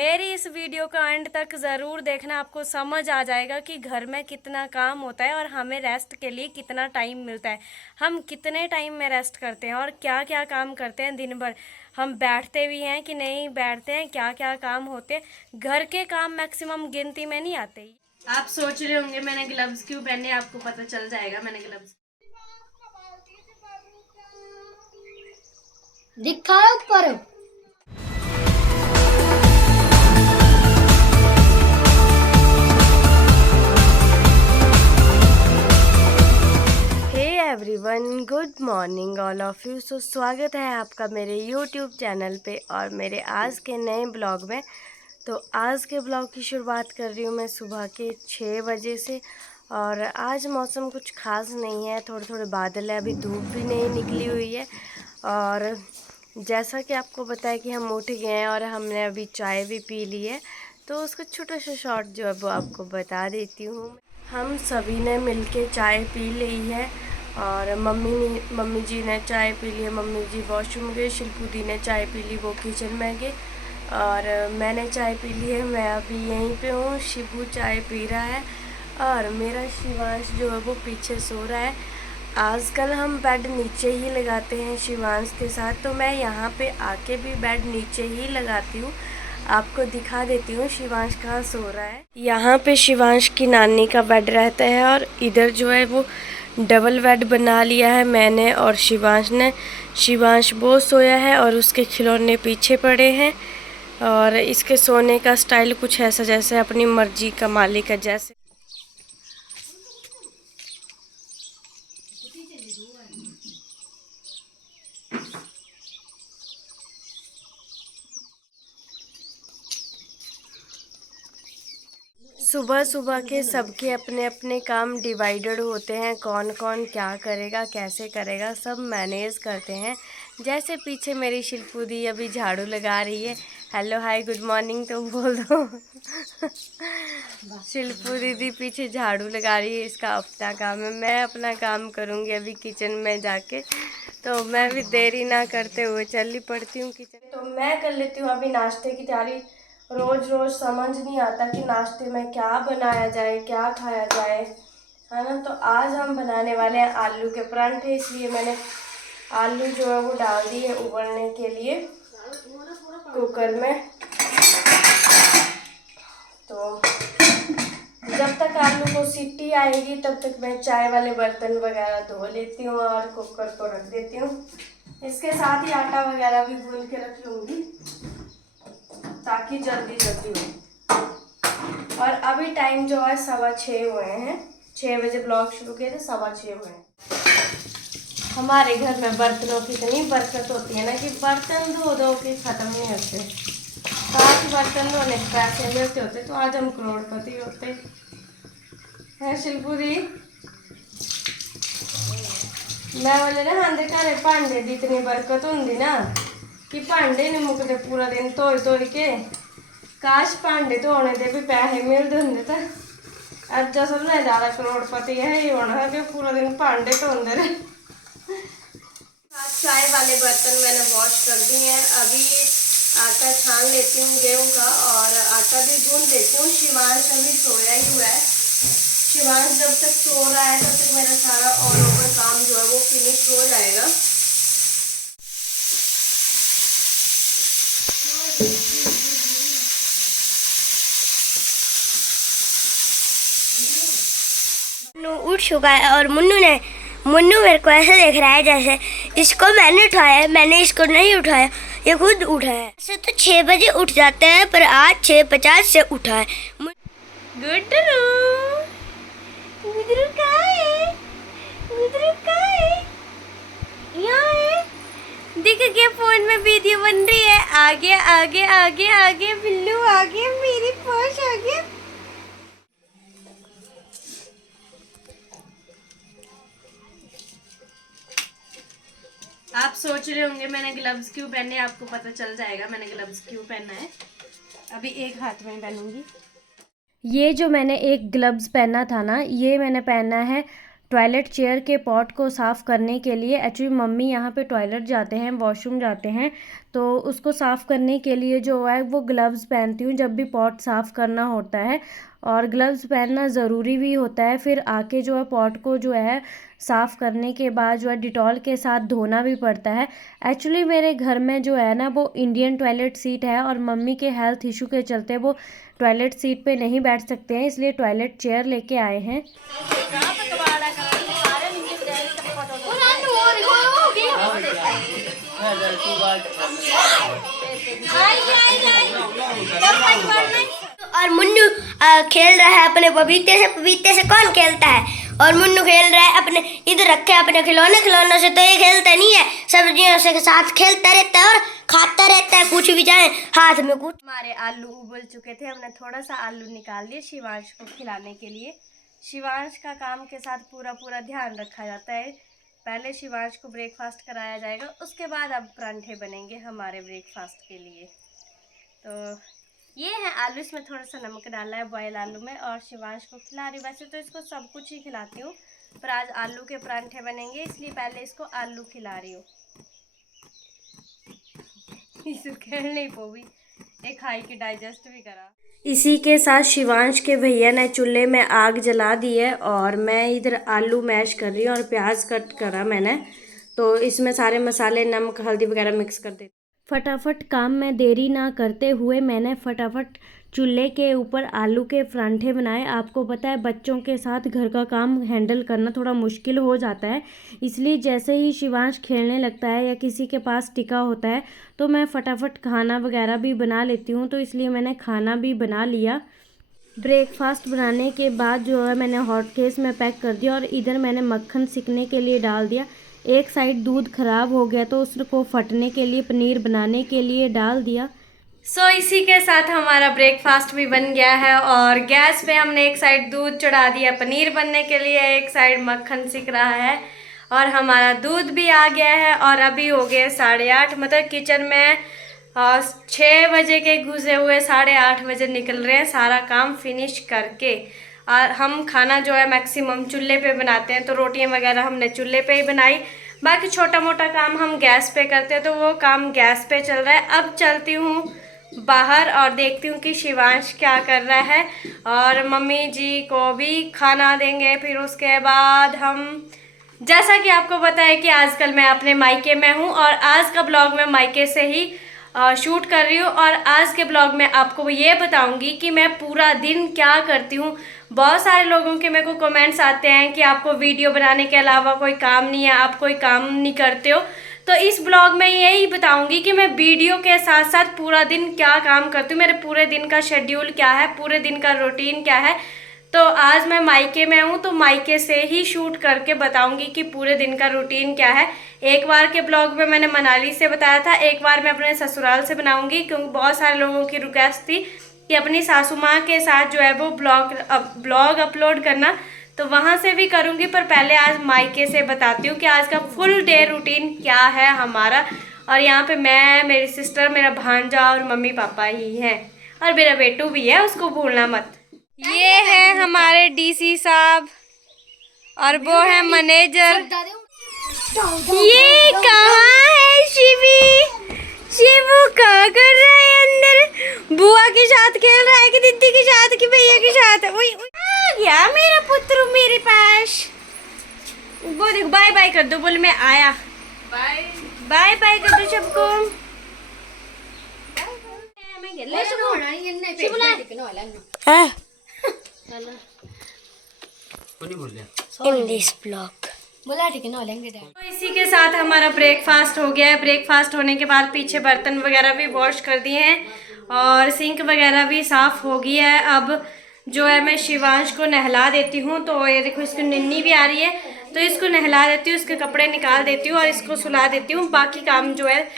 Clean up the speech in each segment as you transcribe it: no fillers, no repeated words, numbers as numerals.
मेरी इस वीडियो का एंड तक ज़रूर देखना, आपको समझ आ जाएगा कि घर में कितना काम होता है और हमें रेस्ट के लिए कितना टाइम मिलता है। हम कितने टाइम में रेस्ट करते हैं और क्या क्या काम करते हैं दिन भर। हम बैठते भी हैं कि नहीं बैठते हैं, क्या क्या काम होते हैं। घर के काम मैक्सिमम गिनती में नहीं आते। आप सोच रहे होंगे मैंने ग्लव्स क्यों पहने, आपको पता चल जाएगा मैंने ग्लव्स दिखाओ ऊपर। Everyone, good morning all of you. So स्वागत है आपका मेरे यूट्यूब चैनल पे और मेरे आज के नए ब्लॉग में। तो आज के ब्लॉग की शुरुआत कर रही हूँ मैं सुबह के 6 बजे से। और आज मौसम कुछ खास नहीं है, थोड़े थोड़े बादल है, अभी धूप भी नहीं निकली हुई है। और जैसा कि आपको बताया कि हम उठ गए हैं और हमने अभी चाय भी पी ली है, तो उसका छोटा सा शॉर्ट जो है वो आपको बता देती हूँ। हम सभी ने मिलके चाय पी ली है और मम्मी जी ने चाय पी ली है। मम्मी जी वॉशरूम गए, शिल्पू दी ने चाय पी ली, वो किचन में गए और मैंने चाय पी ली है। मैं अभी यहीं पे हूँ, शिबू चाय पी रहा है और मेरा शिवांश जो है वो पीछे सो रहा है। आजकल हम बेड नीचे ही लगाते हैं शिवांश के साथ, तो मैं यहाँ पे आके भी बेड नीचे ही लगाती हूँ। आपको दिखा देती हूँ शिवांश कहाँ सो रहा है। यहाँ पे शिवांश की नानी का बेड रहता है और इधर जो है वो डबल बेड बना लिया है मैंने और शिवांश ने। शिवांश वो सोया है और उसके खिलौने पीछे पड़े हैं और इसके सोने का स्टाइल कुछ ऐसा जैसे अपनी मर्जी का मालिक है जैसे। सुबह सुबह के सबके अपने अपने काम डिवाइडेड होते हैं, कौन कौन क्या करेगा कैसे करेगा सब मैनेज करते हैं। जैसे पीछे मेरी शिल्पू दी अभी झाड़ू लगा रही है। हेलो हाय गुड मॉर्निंग तो बोल दो। शिल्पू दीदी पीछे झाड़ू लगा रही है, इसका अपना काम है। मैं अपना काम करूँगी अभी किचन में जाके, तो मैं भी देरी ना करते हुए चल ही पड़ती हूँ किचन। तो मैं कर लेती हूँ अभी नाश्ते की तैयारी। रोज रोज समझ नहीं आता कि नाश्ते में क्या बनाया जाए, क्या खाया जाए, है ना। तो आज हम बनाने वाले हैं आलू के परांठे, इसलिए मैंने आलू जो है वो डाल दिए उबलने के लिए कुकर में। तो जब तक आलू को सीटी आएगी तब तक मैं चाय वाले बर्तन वगैरह धो लेती हूँ और कुकर को रख देती हूँ। इसके साथ ही आटा वगैरह भी गूंद के रख लूँगी ताकि जल्दी जल्दी हो। और अभी टाइम जो है 6:15 हुए हैं। 6 बजे ब्लॉग शुरू किए थे, 6:15 हुए हैं। हमारे घर में बर्तनों की इतनी बरकत होती है ना कि बर्तन धो धो के ख़त्म नहीं होते। 5 बर्तन धोने के पैसे मिलते होते तो आज हम करोड़पति होते हैं। शिल्पू दी मैं बोले ना हाँ घर भांडे की इतनी बरकत होंगी ना कि भांडे नहीं मुकते पूरा दिन धोई धोई के। काश भांडे धोने के भी पैसे मिलते होंगे तो अज सब ने ज़्यादा करोड़पति है ही होना कि पूरा दिन भांडे धोते रहे। चाय वाले बर्तन मैंने वॉश कर दिए हैं। अभी आटा छान लेती हूँ गेहूँ का और आटा भी गूंद लेती हूँ। शिवांश अभी सोया ही हुआ है। शिवांश जब तक सो रहा है तब तक मेरा सारा ऑल ओवर काम जो है वो फिनिश हो जाएगा। उठ चुका है और मुन्नू मेरे को ऐसे देख रहा है जैसे इसको मैंने उठाया, मैंने इसको नहीं उठाया, ये खुद उठा है। ऐसे तो 6 बजे उठ जाते हैं पर आज 6:50 से उठा है। गुड्डू कहाँ है? गुड्डू कहाँ है? यहाँ है, दिख गया। फोन में वीडियो बन रही है। आगे आगे आगे आगे बिल्लू आगे, मेरी पोश आ गया। आप सोच रहे होंगे मैंने ग्लव्स क्यों पहने, आपको पता चल जाएगा मैंने ग्लव्स क्यों पहना है। अभी एक हाथ में पहनूंगी। ये जो मैंने एक ग्लव्स पहना था ना, ये मैंने पहना है टॉयलेट चेयर के पॉट को साफ़ करने के लिए। एक्चुअली मम्मी यहाँ पे टॉयलेट जाते हैं, वॉशरूम जाते हैं, तो उसको साफ़ करने के लिए जो है वो ग्लव्स पहनती हूँ जब भी पॉट साफ़ करना होता है, और ग्लव्स पहनना ज़रूरी भी होता है। फिर आके जो है पॉट को जो है साफ़ करने के बाद जो है डिटॉल के साथ धोना भी पड़ता है। एक्चुअली मेरे घर में जो है ना वो इंडियन टॉयलेट सीट है, और मम्मी के हेल्थ इशू के चलते वो टॉयलेट सीट पे नहीं बैठ सकते हैं, इसलिए टॉयलेट चेयर लेके आए हैं। और मुन्नू खेल रहा है अपने पपीते से। पपीते से कौन खेलता है? और मुन्नू खेल रहा है अपने, इधर रखे अपने खिलौने। खिलौनों से तो ये खेलता नहीं है, सब्जियों से के साथ खेलता रहता है और खाता रहता है, कुछ भी जाए हाथ में कुछ। हमारे आलू उबल चुके थे, हमने थोड़ा सा आलू निकाल लिए शिवांश को खिलाने के लिए। शिवांश का काम के साथ पूरा ध्यान रखा जाता है। पहले शिवांश को ब्रेकफास्ट कराया जाएगा, उसके बाद अब परांठे बनेंगे हमारे ब्रेकफास्ट के लिए। तो ये है आलू, इसमें थोड़ा सा नमक डाला है बॉयल आलू में, और शिवांश को खिला रही। वैसे तो इसको सब कुछ ही खिलाती हूँ, पर आज आलू के परांठे बनेंगे इसलिए पहले इसको आलू खिला रही हूँ। इसको खेलने पोवी एक खाई के डाइजेस्ट भी करा। इसी के साथ शिवांश के भैया ने चूल्हे में आग जला दी है, और मैं इधर आलू मैश कर रही हूँ और प्याज कट करा मैंने, तो इसमें सारे मसाले, नमक, हल्दी वगैरह मिक्स कर देती। फटाफट काम में देरी ना करते हुए मैंने फटाफट चूल्हे के ऊपर आलू के परांठे बनाए। आपको पता है बच्चों के साथ घर का काम हैंडल करना थोड़ा मुश्किल हो जाता है, इसलिए जैसे ही शिवांश खेलने लगता है या किसी के पास टिका होता है तो मैं फटाफट खाना वगैरह भी बना लेती हूँ, तो इसलिए मैंने खाना भी बना लिया। ब्रेकफास्ट बनाने के बाद जो है मैंने हॉट केस में पैक कर दिया, और इधर मैंने मक्खन सिकने के लिए डाल दिया। एक साइड दूध ख़राब हो गया तो उसको फटने के लिए पनीर बनाने के लिए डाल दिया। इसी के साथ हमारा ब्रेकफास्ट भी बन गया है, और गैस पे हमने एक साइड दूध चढ़ा दिया पनीर बनने के लिए, एक साइड मक्खन सिक रहा है, और हमारा दूध भी आ गया है। और अभी हो गए 8:30, मतलब किचन में 6 बजे के घुसे हुए 8:30 बजे निकल रहे हैं सारा काम फिनिश करके। और हम खाना जो है मैक्सिमम चूल्हे पे बनाते हैं, तो रोटियां वगैरह हमने चूल्हे पे ही बनाई, बाकी छोटा मोटा काम हम गैस पे करते हैं, तो वो काम गैस पे चल रहा है। अब चलती हूँ बाहर और देखती हूँ कि शिवांश क्या कर रहा है, और मम्मी जी को भी खाना देंगे। फिर उसके बाद हम, जैसा कि आपको पता है कि आजकल मैं अपने मायके में हूँ, और आज का ब्लॉग मैं मायके से ही शूट कर रही हूँ, और आज के ब्लॉग में आपको ये बताऊंगी कि मैं पूरा दिन क्या करती हूँ। बहुत सारे लोगों के मेरे को कमेंट्स आते हैं कि आपको वीडियो बनाने के अलावा कोई काम नहीं है, आप कोई काम नहीं करते हो, तो इस ब्लॉग में यही बताऊंगी कि मैं वीडियो के साथ साथ पूरा दिन क्या काम करती हूँ, मेरे पूरे दिन का शेड्यूल क्या है, पूरे दिन का रूटीन क्या है। तो आज मैं मायके में हूँ, तो मायके से ही शूट करके बताऊंगी कि पूरे दिन का रूटीन क्या है। एक बार के ब्लॉग में मैंने मनाली से बताया था, एक बार मैं अपने ससुराल से बनाऊंगी, क्योंकि बहुत सारे लोगों की रिक्वेस्ट थी कि अपनी सासू माँ के साथ जो है वो ब्लॉग अपलोड करना, तो वहाँ से भी करूँगी, पर पहले आज मायके से बताती हूँ कि आज का फुल डे रूटीन क्या है हमारा। और यहाँ पे मैं, मेरी सिस्टर, मेरा भांजा और मम्मी पापा ही हैं, और मेरा बेटू भी है, उसको भूलना मत। ये है हमारे डीसी साहब, और वो है मैनेजर। ये कहाँ है शिवी? शिवू क्या कर रहा है अंदर? बुआ के साथ खेल रहा है कि दीदी के साथ कि भैया के साथ? आ गया मेरा पुत्र मेरे पास। वो देखो, बाय बाय कर दो, बोल मैं आया। बाय बाय बाय कर दो सबको। इंग्लिश ब्लॉग बोला ठीक है ना, लेंगे। तो इसी के साथ हमारा ब्रेकफास्ट हो गया है। ब्रेकफास्ट होने के बाद पीछे बर्तन वगैरह भी वॉश कर दिए हैं, और सिंक वगैरह भी साफ़ हो गई है। अब जो है मैं शिवांश को नहला देती हूँ, तो ये देखो इसको निन्नी भी आ रही है, तो इसको नहला देती हूँ, इसके कपड़े निकाल देती हूँ और इसको सुला देती हूँ। बाकी काम जो है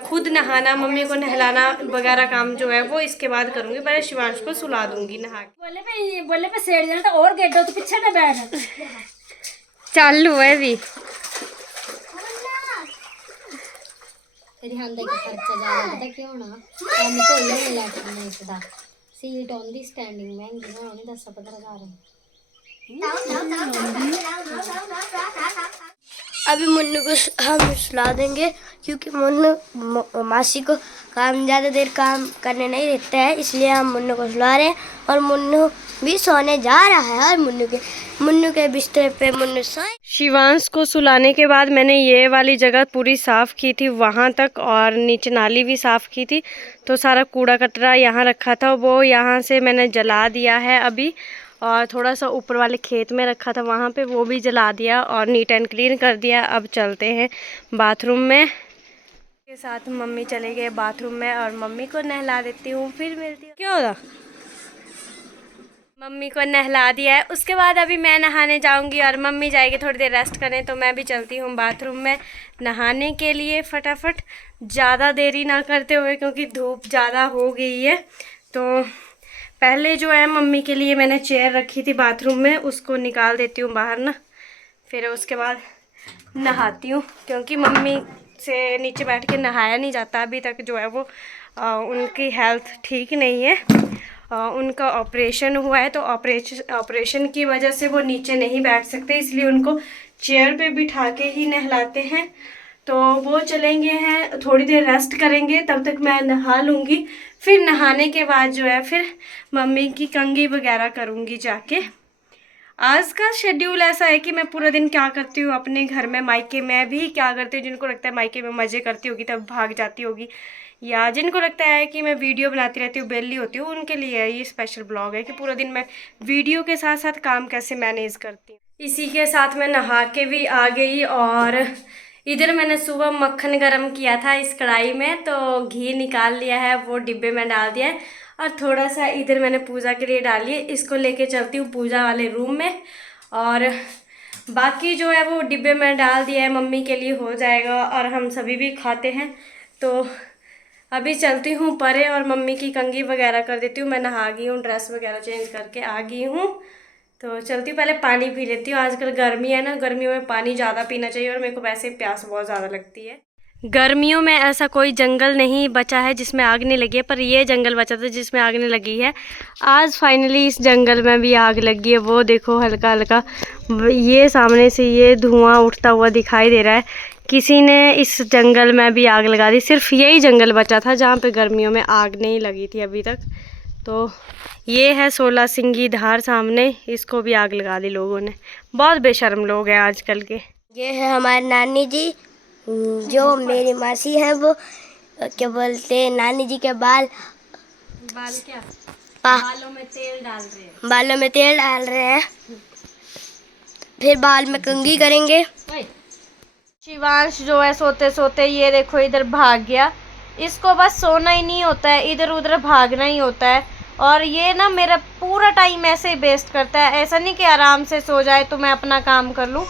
खुद नहाना, मम्मी को नहलाना वगैरह काम जो है वो इसके बाद करूँगी। पहले शिवांश को सुला दूँगी नहा के। बोले पे सेड़ जाना तो और गेट दो, तो पीछे ना बैठ। चालू है भी। तेरी हां का खर्चा ज्यादा पता क्यों ना, हम तो ये लैटरिन नहीं था, सीट ऑन दी स्टैंडिंग महंगी ना, 10-15 हज़ार। अभी मुन्नू को हम सुला देंगे क्योंकि मुन्नू मासी को ज़्यादा देर काम करने नहीं देता है, इसलिए हम मुन्नू को सुला रहे हैं। और मुन्नू भी सोने जा रहा है और मुन्नू के बिस्तर पे मुन्नू सोए। शिवांश को सुलाने के बाद मैंने ये वाली जगह पूरी साफ़ की थी वहाँ तक, और नीचे नाली भी साफ़ की थी। तो सारा कूड़ा कचरा यहाँ रखा था वो यहाँ से मैंने जला दिया है अभी, और थोड़ा सा ऊपर वाले खेत में रखा था वहाँ पे वो भी जला दिया और नीट एंड क्लीन कर दिया। अब चलते हैं बाथरूम में। के साथ मम्मी चले गए बाथरूम में और मम्मी को नहला देती हूँ, फिर मिलती हूँ। क्या होगा? मम्मी को नहला दिया है, उसके बाद अभी मैं नहाने जाऊंगी और मम्मी जाएगी थोड़ी देर रेस्ट करने। तो मैं भी चलती हूँ बाथरूम में नहाने के लिए फटाफट, ज़्यादा देरी ना करते हुए क्योंकि धूप ज़्यादा हो गई है। तो पहले जो है मम्मी के लिए मैंने चेयर रखी थी बाथरूम में, उसको निकाल देती हूँ बाहर ना, फिर उसके बाद नहाती हूँ क्योंकि मम्मी से नीचे बैठ के नहाया नहीं जाता अभी तक। जो है वो उनकी हेल्थ ठीक नहीं है, उनका ऑपरेशन हुआ है, तो ऑपरेशन की वजह से वो नीचे नहीं बैठ सकते, इसलिए उनको चेयर पे बिठा के ही नहलाते हैं। तो वो चलेंगे हैं, थोड़ी देर रेस्ट करेंगे, तब तक मैं नहा लूँगी। फिर नहाने के बाद जो है फिर मम्मी की कंघी वगैरह करूँगी जाके। आज का शेड्यूल ऐसा है कि मैं पूरा दिन क्या करती हूँ अपने घर में, मायके में भी क्या करती हूँ। जिनको लगता है मायके में मज़े करती होगी तब भाग जाती होगी, या जिनको लगता है कि मैं वीडियो बनाती रहती हूँ बेली होती हूँ, उनके लिए ये स्पेशल ब्लॉग है कि पूरा दिन मैं वीडियो के साथ साथ काम कैसे मैनेज करती हूँ। इसी के साथ मैं नहा के भी आ गई, और इधर मैंने सुबह मक्खन गरम किया था इस कढ़ाई में, तो घी निकाल लिया है, वो डिब्बे में डाल दिया है, और थोड़ा सा इधर मैंने पूजा के लिए डाली है। इसको लेके चलती हूँ पूजा वाले रूम में, और बाकी जो है वो डिब्बे में डाल दिया है, मम्मी के लिए हो जाएगा और हम सभी भी खाते हैं। तो अभी चलती हूँ परे और मम्मी की कंघी वगैरह कर देती हूँ। मैं नहा गई हूँ, ड्रेस वगैरह चेंज करके आ गई हूँ, तो चलती हूँ। पहले पानी पी लेती हूँ, आजकल गर्मी है ना, गर्मियों में पानी ज़्यादा पीना चाहिए, और मेरे को वैसे प्यास बहुत ज़्यादा लगती है। गर्मियों में ऐसा कोई जंगल नहीं बचा है जिसमें आग नहीं लगी है, पर ये जंगल बचा था जिसमें आग नहीं लगी है। आज फाइनली इस जंगल में भी आग लगी है, वो देखो हल्का हल्का ये सामने से ये धुआं उठता हुआ दिखाई दे रहा है। किसी ने इस जंगल में भी आग लगा दी, सिर्फ यही जंगल बचा था जहाँ पे गर्मियों में आग नहीं लगी थी अभी तक। तो ये है 16 सिंगी धार सामने, इसको भी आग लगा दी लोगों ने। बहुत बेशर्म लोग हैं आजकल के। ये है हमारी नानी जी, जो मेरी मासी है, वो क्या बोलते हैं, नानी जी के बाल क्या बालों में तेल डाल रहे हैं, बालों में तेल डाल रहे हैं, फिर बाल में कंघी करेंगे। शिवांश जो है सोते सोते ये देखो इधर भाग गया। इसको बस सोना ही नहीं होता है, इधर उधर भागना ही होता है, और ये ना मेरा पूरा टाइम ऐसे ही वेस्ट करता है। ऐसा नहीं कि आराम से सो जाए तो मैं अपना काम कर लूँ।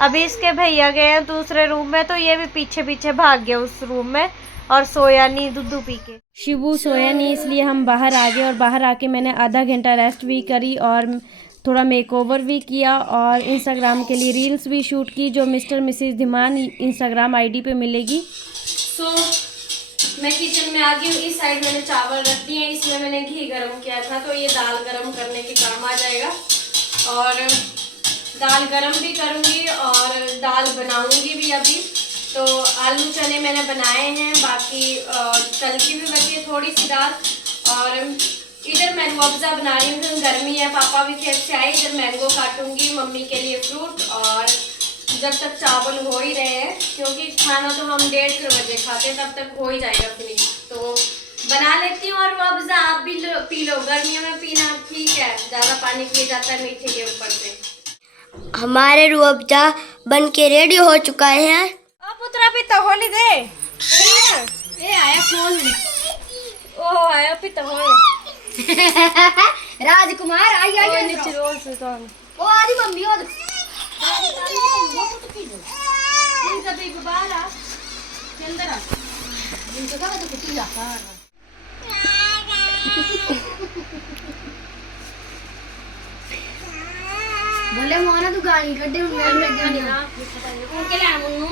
अभी इसके भैया गए हैं दूसरे रूम में, तो ये भी पीछे पीछे भाग गया उस रूम में और सोया नहीं, दूध पी के। शिबू सोया नहीं, इसलिए हम बाहर आ गए, और बाहर आके मैंने आधा घंटा रेस्ट भी करी और थोड़ा मेकओवर भी किया, और इंस्टाग्राम के लिए रील्स भी शूट की, जो mister Mrs Dhiman Instagram ID पे मिलेगी। मैं किचन में आ गई हूँ। इस साइड मैंने चावल रख दिए हैं, इसमें मैंने घी गरम किया था, तो ये दाल गरम करने के काम आ जाएगा। और दाल गरम भी करूँगी और दाल बनाऊँगी भी अभी। तो आलू चने मैंने बनाए हैं, बाकी कल की भी बची है थोड़ी सी दाल। और इधर मैं रुअफ़ज़ा बना रही हूँ, गर्मी है, पापा भी खेत से आए। इधर मैंगो काटूँगी, मम्मी के लिए फ्रूट, और जब तक चावल हो ही रहे हैं, क्योंकि खाना तो हम 1:30 बजे खाते हैं, तब तक हो ही जाएगा फिनिश। तो बना लेती हूँ। और रुअफ़ज़ा आप भी पी लो, गर्मियों में पीना ठीक है, ज़्यादा पानी पिए जाता है मीठे के ऊपर से। हमारे रुअफ़ज़ा बन के रेडी हो चुका है। पुत्रा भी तो होली दे ए आया फोन ओ आया भी तो होली राजकुमार आई आई नीचे रोल से तो ओ आरी मम्मी ओ इनका भी बाहर आ के अंदर आ इनका का तो कुछ जाता है। बोले मोना तू गाली कड्डे मैं लगे ना उनके लाना मुन्नू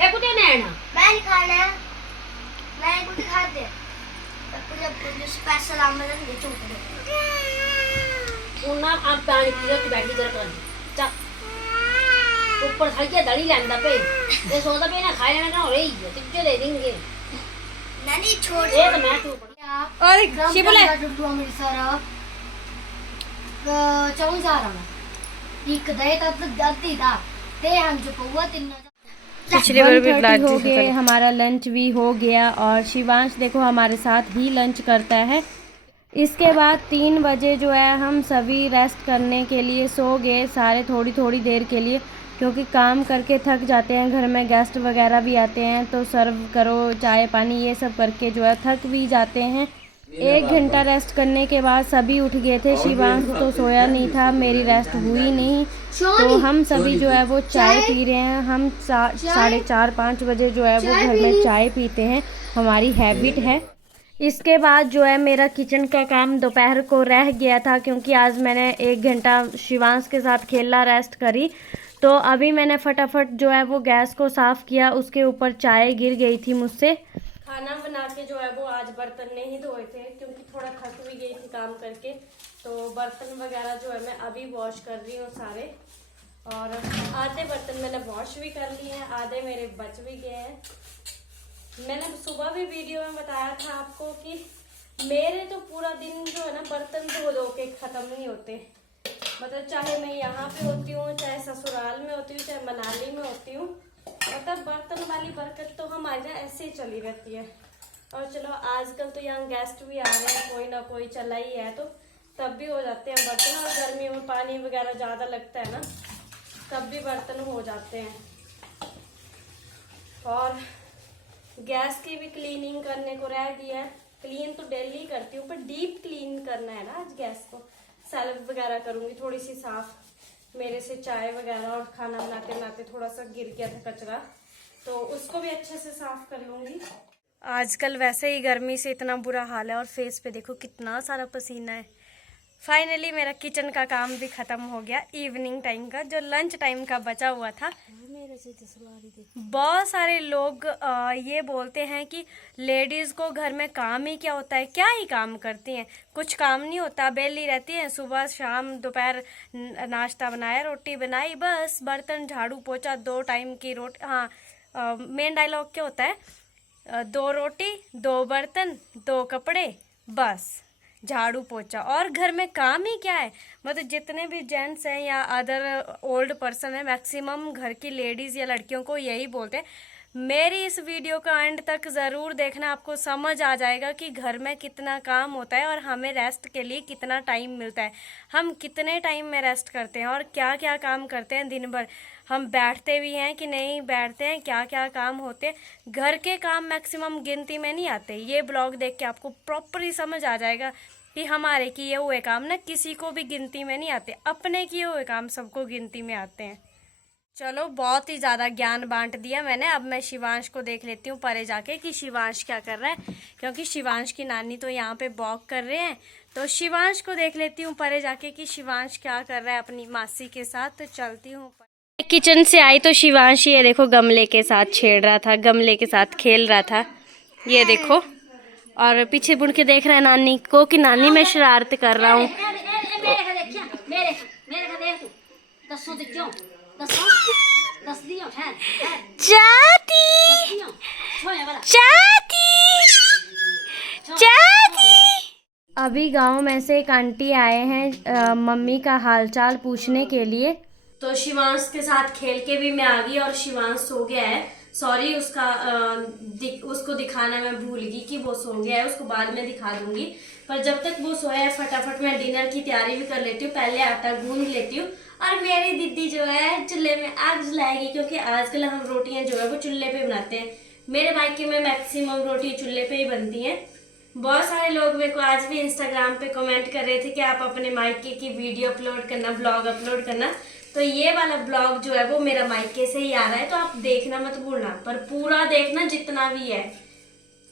ए कुते नैना मैं नहीं खाना, मैं कुछ खा दे, पूरा स्पेशल आमदन दे चुके ਉਹਨਾਂ ਆ ਪਾਣੀ ਪੀ ਕੇ ਬੈਠੀ ਜਰ ਕਰ ਚਾ ਉੱਪਰ ਖਾਈਏ ਦੜੀ ਲੈਂਦਾ ਪਈ ਇਹ ਸੋਚਦਾ ਪਈ ਨਾ ਖਾਇਆ ਨਾ ਹੋ ਰਹੀ ਹੈ ਤੇ ਦੇ ਦੇਂਗੇ नानी छोड़ ਇਹ ਤਾਂ ਮੈਂ ਤੂੰ और शिबुले डुडू अमृतसर चौं जा रहा एक दे तब गलती था ते हम जो पौवा तीन पिछली बार भी 1:30 हो गए, हमारा लंच भी हो गया और शिवांश देखो हमारे साथ ही लंच करता है। इसके बाद 3 बजे जो है हम सभी रेस्ट करने के लिए सो गए सारे थोड़ी थोड़ी देर के लिए, क्योंकि काम करके थक जाते हैं, घर में गेस्ट वगैरह भी आते हैं तो सर्व करो चाय पानी ये सब करके जो है थक भी जाते हैं। 1 घंटा रेस्ट करने के बाद सभी उठ गए थे, शिवांश तो सोया नहीं था, मेरी रेस्ट हुई नहीं तो हम सभी जो है वो चाय पी रहे हैं। हम 4:30-5 बजे जो है वो घर में चाय पीते हैं, हमारी हैबिट है। इसके बाद जो है मेरा किचन का काम दोपहर को रह गया था, क्योंकि आज मैंने 1 घंटा शिवांश के साथ खेला रेस्ट करी, तो अभी मैंने फटाफट जो है वो गैस को साफ़ किया, उसके ऊपर चाय गिर गई थी मुझसे। खाना बना के जो है वो आज बर्तन नहीं धोए थे, क्योंकि थोड़ा थक भी गई थी काम करके, तो बर्तन वगैरह जो है मैं अभी वॉश कर रही हूँ सारे, और आधे बर्तन मैंने वॉश भी कर लिए हैं, आधे मेरे बच भी गए हैं। मैंने सुबह भी वीडियो में बताया था आपको कि मेरे तो पूरा दिन जो है ना बर्तन धो धो के ख़त्म नहीं होते, मतलब चाहे मैं यहाँ पे होती हूँ, चाहे ससुराल में होती हूँ, चाहे मनाली में होती हूँ, मतलब बर्तन वाली बरकत तो हमारे यहाँ ऐसे ही चली रहती है। और चलो आजकल तो यहाँ गेस्ट भी आ रहे हैं, कोई ना कोई चला ही है, तो तब भी हो जाते हैं बर्तन, और गर्मियों में पानी वगैरह ज़्यादा लगता है ना, तब भी बर्तन हो जाते हैं। और गैस की भी क्लीनिंग करने को रह गया है, क्लीन तो डेली करती हूँ, पर डीप क्लीन करना है ना आज गैस को, सेल्फ वगैरह करूँगी थोड़ी सी साफ़। मेरे से चाय वगैरह और खाना बनाते बनाते थोड़ा सा गिर गया था कचरा, तो उसको भी अच्छे से साफ़ कर लूँगी। आजकल वैसे ही गर्मी से इतना बुरा हाल है, और फेस पे देखो कितना सारा पसीना है। फाइनली मेरा किचन का काम भी ख़त्म हो गया, इवनिंग टाइम का जो लंच टाइम का बचा हुआ था। बहुत सारे लोग ये बोलते हैं कि लेडीज़ को घर में काम ही क्या होता है, क्या ही काम करती हैं, कुछ काम नहीं होता, बेली रहती हैं, सुबह शाम दोपहर नाश्ता बनाया, रोटी बनाई, बस बर्तन झाड़ू पोछा, 2 टाइम की रोटी। हाँ, मेन डायलॉग क्या होता है, 2 रोटी 2 बर्तन 2 कपड़े, बस झाड़ू पोछा, और घर में काम ही क्या है। मतलब जितने भी जेंट्स हैं या अदर ओल्ड पर्सन है, मैक्सिमम घर की लेडीज़ या लड़कियों को यही बोलते हैं। मेरी इस वीडियो का एंड तक ज़रूर देखना, आपको समझ आ जाएगा कि घर में कितना काम होता है और हमें रेस्ट के लिए कितना टाइम मिलता है, हम कितने टाइम में रेस्ट करते हैं और क्या क्या काम करते हैं दिन भर, हम बैठते भी हैं कि नहीं बैठते हैं, क्या क्या काम होते हैं। घर के काम मैक्सिमम गिनती में नहीं आते। ये ब्लॉग देख के आपको प्रॉपरली समझ आ जाएगा कि हमारे किए हुए काम ना किसी को भी गिनती में नहीं आते, अपने किए हुए काम सबको गिनती में आते हैं। चलो बहुत ही ज़्यादा ज्ञान बांट दिया मैंने, अब मैं शिवांश को देख लेती हूँ परे जाके कि शिवांश क्या कर रहा है, क्योंकि शिवांश की नानी तो यहाँ पे वॉक कर रहे हैं, तो शिवांश को देख लेती हूँ परे जाके कि शिवांश क्या कर रहा है अपनी मासी के साथ। तो चलती हूँ। किचन से आई तो शिवांश ये देखो गमले के साथ छेड़ रहा था, गमले के साथ खेल रहा था, ये देखो, और पीछे मुड़ के देख रहा है नानी को कि नानी मैं शरारत कर रहा हूँ। अभी गांव में से एक आंटी आए हैं मम्मी का हालचाल पूछने के लिए, तो शिवांश के साथ खेल के भी मैं आ गई और शिवांश सो गया है। सॉरी, उसको दिखाना मैं भूल गई कि वो सो गया है, उसको बाद में दिखा दूंगी, पर जब तक वो सोया है फटाफट मैं डिनर की तैयारी भी कर लेती हूँ। पहले आटा गूंद लेती हूँ, और मेरी दीदी जो है चूल्हे में आग जलाएगी, क्योंकि आजकल हम रोटियां जो है वो चूल्हे पे बनाते हैं। मेरे मायके में मैक्सिमम रोटी चूल्हे पे ही बनती हैं। बहुत सारे लोग मेरे को आज भी इंस्टाग्राम पे कमेंट कर रहे थे कि आप अपने मायके की वीडियो अपलोड करना, ब्लॉग अपलोड करना, तो ये वाला ब्लॉग जो है वो मेरा मायके से ही आ रहा है, तो आप देखना मत भूलना, पर पूरा देखना जितना भी है।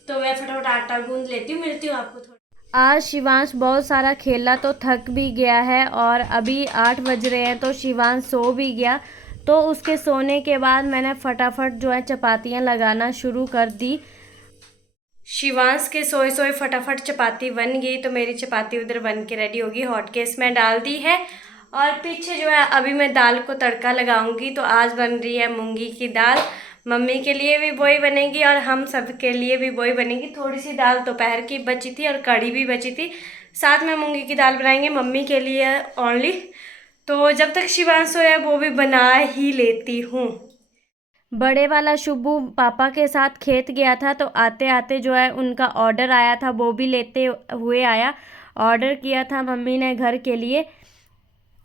तो मैं फटाफट आटा गूंद लेती हूँ, मिलती हूँ आपको थोड़ा। आज शिवांश बहुत सारा खेला तो थक भी गया है, और अभी 8 बज रहे हैं तो शिवांश सो भी गया। तो उसके सोने के बाद मैंने फटाफट जो है चपातियाँ लगाना शुरू कर दी। शिवांश के सोए सोए फटाफट चपाती बन गई, तो मेरी चपाती उधर बन के रेडी होगी, हॉट केस में डाल दी है। और पीछे जो है अभी मैं दाल को तड़का लगाऊंगी। तो आज बन रही है मूंगी की दाल, मम्मी के लिए भी वही बनेगी और हम सब के लिए भी वही बनेगी। थोड़ी सी दाल दोपहर की बची थी और कढ़ी भी बची थी, साथ में मूंगी की दाल बनाएंगे मम्मी के लिए ओनली। तो जब तक शिवांश सोया वो भी बना ही लेती हूँ। बड़े वाला शुभू पापा के साथ खेत गया था, तो आते आते जो है उनका ऑर्डर आया था, वो भी लेते हुए आया। ऑर्डर किया था मम्मी ने घर के लिए।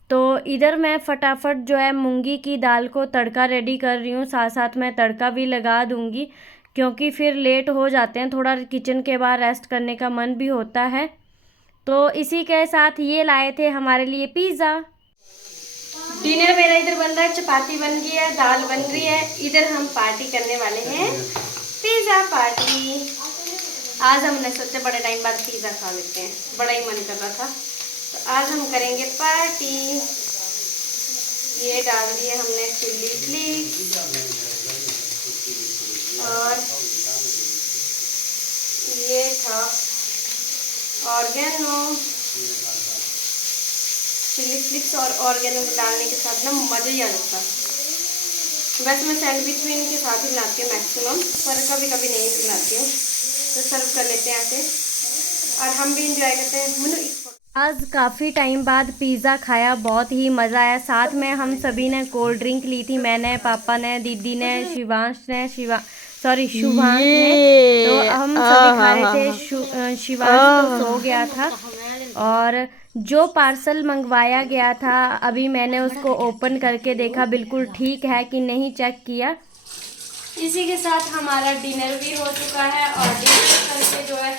तो इधर मैं फटाफट जो है मूंगी की दाल को तड़का रेडी कर रही हूँ, साथ साथ मैं तड़का भी लगा दूँगी, क्योंकि फिर लेट हो जाते हैं, थोड़ा किचन के बाहर रेस्ट करने का मन भी होता है। तो इसी के साथ ये लाए थे हमारे लिए पिज़्ज़ा। डिनर मेरा इधर बन रहा है, चपाती बन गई है, दाल बन रही है। इधर हम पार्टी करने वाले हैं, पिज़्ज़ा पार्टी। आज हमने सोचा बड़े टाइम बाद पिज़्ज़ा खा लेते हैं, बड़ा ही मन कर रहा था, तो आज हम करेंगे पार्टी। ये डाल दिए हमने चिल्ली फ्लेक्स और ये था ऑर्गेनो। चिली फ्लिक्स और ऑर्गेनो डालने के साथ ना मज़ा ही आ जाता है। वैसे मैं सैंडविच भी इनके साथ ही बनाती हूँ मैक्सिमम, पर कभी कभी नहीं भी बनाती हूँ। तो सर्व कर लेते हैं ऐसे और हम भी इंजॉय करते हैं। आज काफ़ी टाइम बाद पिज़्ज़ा खाया, बहुत ही मज़ा आया। साथ में हम सभी ने कोल्ड ड्रिंक ली थी, मैंने, पापा ने, दीदी ने, शुभांश ने। तो हम सभी खा रहे थे। शिवांश तो सो गया था। और जो पार्सल मंगवाया गया था अभी मैंने उसको ओपन करके देखा, बिल्कुल ठीक है कि नहीं चेक किया। इसी के साथ हमारा डिनर भी हो चुका है और डिनर करके जो है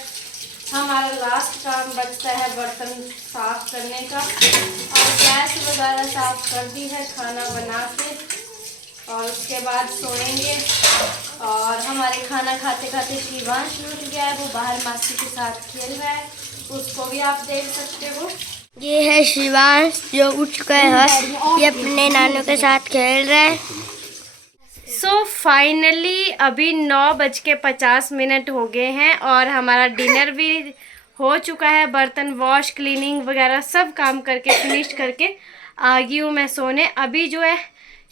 हमारा लास्ट काम बचता है बर्तन साफ करने का, और गैस वगैरह साफ कर दी है खाना बना के, और उसके बाद सोएंगे। और हमारे खाना खाते खाते शिवांश उठ गया है, वो बाहर मासी के साथ खेल रहा है, उसको भी आप देख सकते हो। ये है शिवांश जो उठ चुका है, ये अपने नानू के साथ खेल रहा है। सो फाइनली अभी 9:50 हो गए हैं और हमारा डिनर भी हो चुका है। बर्तन वॉश, क्लीनिंग वगैरह सब काम करके फिनिश करके आ गई हूँ मैं सोने। अभी जो है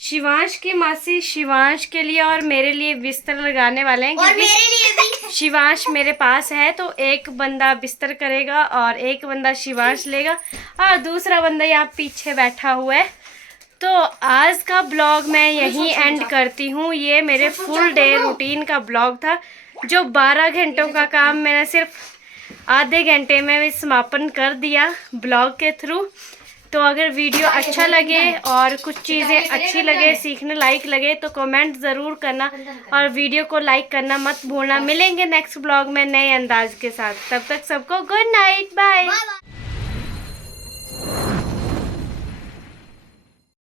शिवांश की मासी शिवांश के लिए और मेरे लिए बिस्तर लगाने वाले हैं, क्योंकि शिवांश मेरे पास है, तो एक बंदा बिस्तर करेगा और एक बंदा शिवांश लेगा और दूसरा बंदा यहाँ पीछे बैठा हुआ है। तो आज का ब्लॉग मैं यहीं एंड करती हूँ। ये मेरे फुल डे रूटीन का ब्लॉग था, जो 12 घंटों का काम मैंने सिर्फ आधे घंटे में समापन कर दिया ब्लॉग के थ्रू। तो अगर वीडियो अच्छा लगे और कुछ चीज़ें अच्छी लगे, सीखने लायक लगे, तो कमेंट ज़रूर करना और वीडियो को लाइक करना मत भूलना। मिलेंगे नेक्स्ट ब्लॉग में नए अंदाज के साथ, तब तक सबको गुड नाइट, बाय।